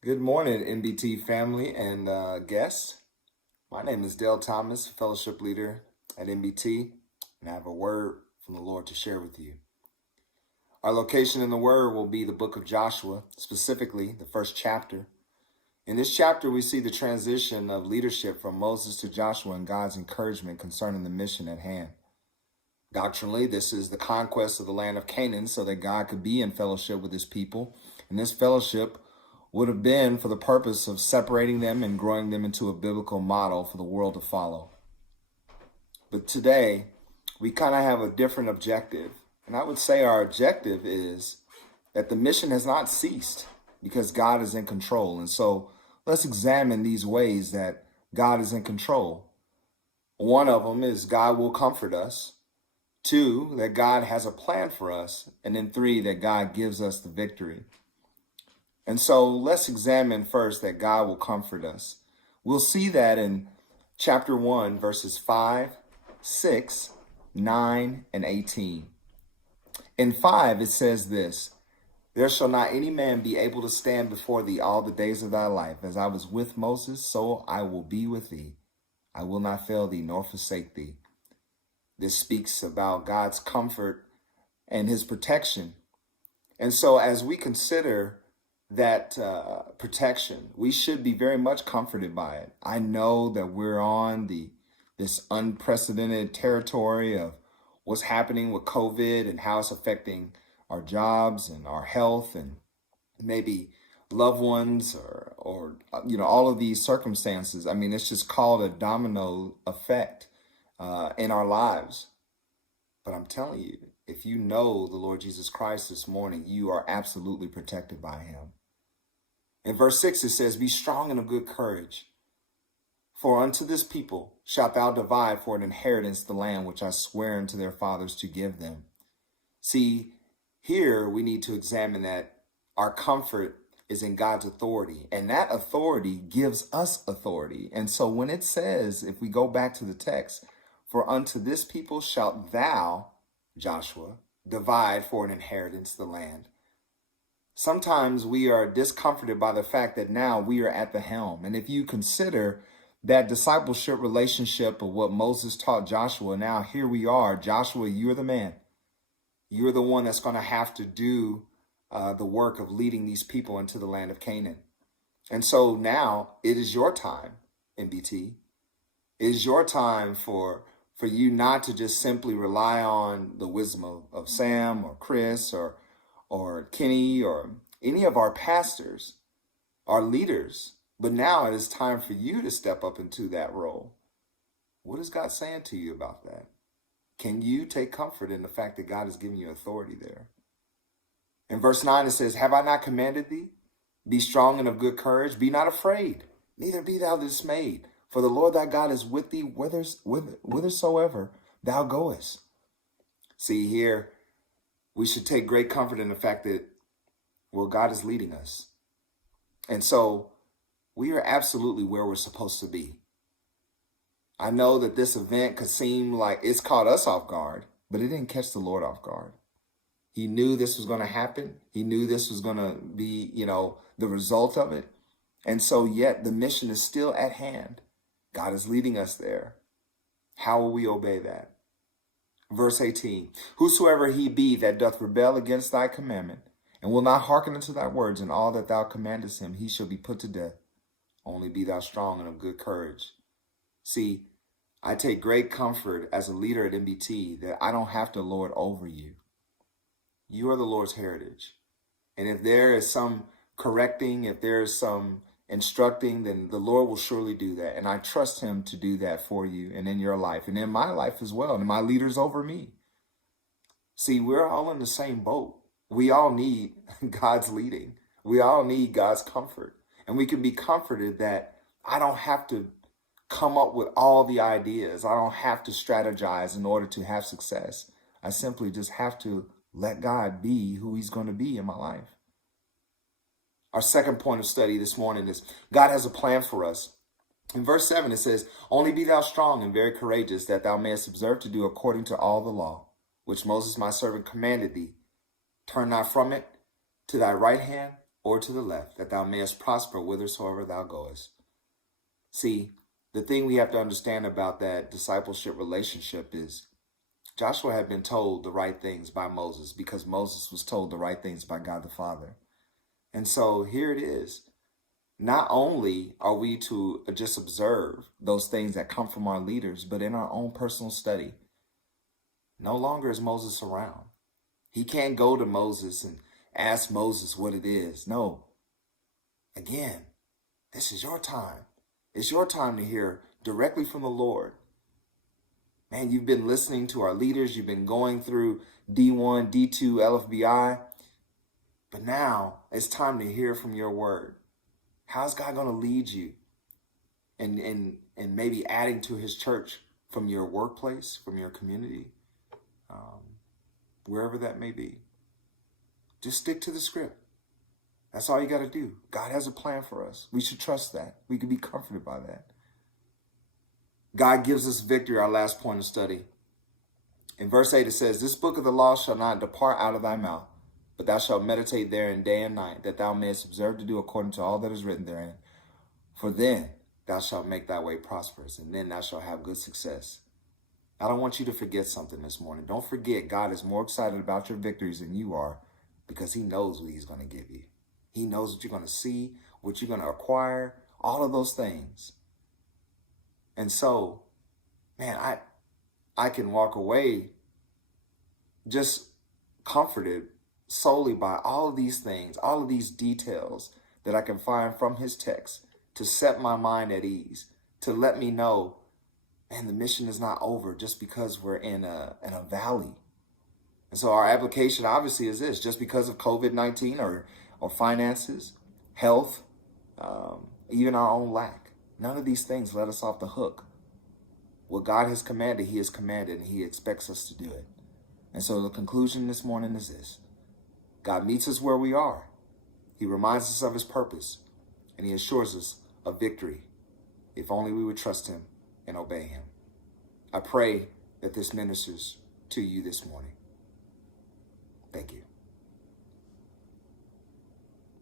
Good morning, NBT family and guests. My name is Dale Thomas, fellowship leader at NBT, and I have a word from the Lord to share with you. Our location in the word will be the book of Joshua, specifically the first chapter. In this chapter, we see the transition of leadership from Moses to Joshua and God's encouragement concerning the mission at hand. Doctrinally, this is the conquest of the land of Canaan so that God could be in fellowship with his people, and this fellowship would have been for the purpose of separating them and growing them into a biblical model for the world to follow. But today, we kind of have a different objective. And I would say our objective is that the mission has not ceased because God is in control. And so let's examine these ways that God is in control. One of them is God will comfort us. Two, that God has a plan for us. And then three, that God gives us the victory. And so let's examine first that God will comfort us. We'll see that in chapter 1, verses 5, 6, 9, and 18. In 5, it says this: "There shall not any man be able to stand before thee all the days of thy life. As I was with Moses, so I will be with thee. I will not fail thee nor forsake thee." This speaks about God's comfort and his protection. And so as we consider that protection, we should be very much comforted by it. I know that we're on this unprecedented territory of what's happening with COVID and how it's affecting our jobs and our health and maybe loved ones or all of these circumstances. I mean, it's just called a domino effect in our lives. But I'm telling you, if you know the Lord Jesus Christ this morning, you are absolutely protected by him. In verse 6, it says, "Be strong and of good courage, for unto this people shalt thou divide for an inheritance the land which I swear unto their fathers to give them." See, here we need to examine that our comfort is in God's authority, and that authority gives us authority. And so when it says, if we go back to the text, "For unto this people shalt thou, Joshua, divide for an inheritance the land," sometimes we are discomforted by the fact that now we are at the helm. And if you consider that discipleship relationship of what Moses taught Joshua, now here we are. Joshua, you're the man. You're the one that's going to have to do the work of leading these people into the land of Canaan. And so now it is your time, NBT. It is your time for you not to just simply rely on the wisdom of Sam or Chris or Kenny or any of our pastors, our leaders. But now it is time for you to step up into that role. What is God saying to you about that? Can you take comfort in the fact that God has given you authority there? In verse 9, it says, "Have I not commanded thee? Be strong and of good courage. Be not afraid, neither be thou dismayed. For the Lord thy God is with thee whithersoever thou goest." See, here, we should take great comfort in the fact that, well, God is leading us. And so we are absolutely where we're supposed to be. I know that this event could seem like it's caught us off guard, but it didn't catch the Lord off guard. He knew this was going to happen. He knew this was going to be, the result of it. And so yet the mission is still at hand. God is leading us there. How will we obey that? Verse 18, "Whosoever he be that doth rebel against thy commandment, and will not hearken unto thy words in all that thou commandest him, he shall be put to death. Only be thou strong and of good courage." See, I take great comfort as a leader at NBT that I don't have to lord over you. You are the Lord's heritage. And if there is some correcting, if there is some instructing, then the Lord will surely do that. And I trust him to do that for you and in your life and in my life as well, and my leaders over me. See, we're all in the same boat. We all need God's leading. We all need God's comfort. And we can be comforted that I don't have to come up with all the ideas. I don't have to strategize in order to have success. I simply just have to let God be who he's going to be in my life. Our second point of study this morning is God has a plan for us. In verse 7, it says, "Only be thou strong and very courageous, that thou mayest observe to do according to all the law, which Moses my servant commanded thee. Turn not from it to thy right hand or to the left, that thou mayest prosper whithersoever thou goest. See, the thing we have to understand about that discipleship relationship is Joshua had been told the right things by Moses because Moses was told the right things by God the Father. And so here it is. Not only are we to just observe those things that come from our leaders, but in our own personal study. No longer is Moses around. He can't go to Moses and ask Moses what it is. No. Again, this is your time. It's your time to hear directly from the Lord. Man, you've been listening to our leaders. You've been going through D1, D2, LFBI. But now it's time to hear from your word. How's God going to lead you? And maybe adding to his church from your workplace, from your community, wherever that may be. Just stick to the script. That's all you got to do. God has a plan for us. We should trust that. We can be comforted by that. God gives us victory, our last point of study. In verse 8 it says, this book of the law shall not depart out of thy mouth, but thou shalt meditate therein day and night, that thou mayest observe to do according to all that is written therein. For then thou shalt make thy way prosperous, and then thou shalt have good success. I don't want you to forget something this morning. Don't forget, God is more excited about your victories than you are, because he knows what he's going to give you. He knows what you're going to see, what you're going to acquire, all of those things. And so, man, I can walk away just comforted solely by all of these things, all of these details that I can find from his text to set my mind at ease, to let me know, man, the mission is not over just because we're in a valley. And so our application obviously is this: just because of COVID-19 or finances, health, even our own lack, none of these things let us off the hook. What God has commanded, he has commanded, and he expects us to do it. And so the conclusion this morning is this: God meets us where we are. He reminds us of his purpose, and he assures us of victory if only we would trust him and obey him. I pray that this ministers to you this morning. Thank you.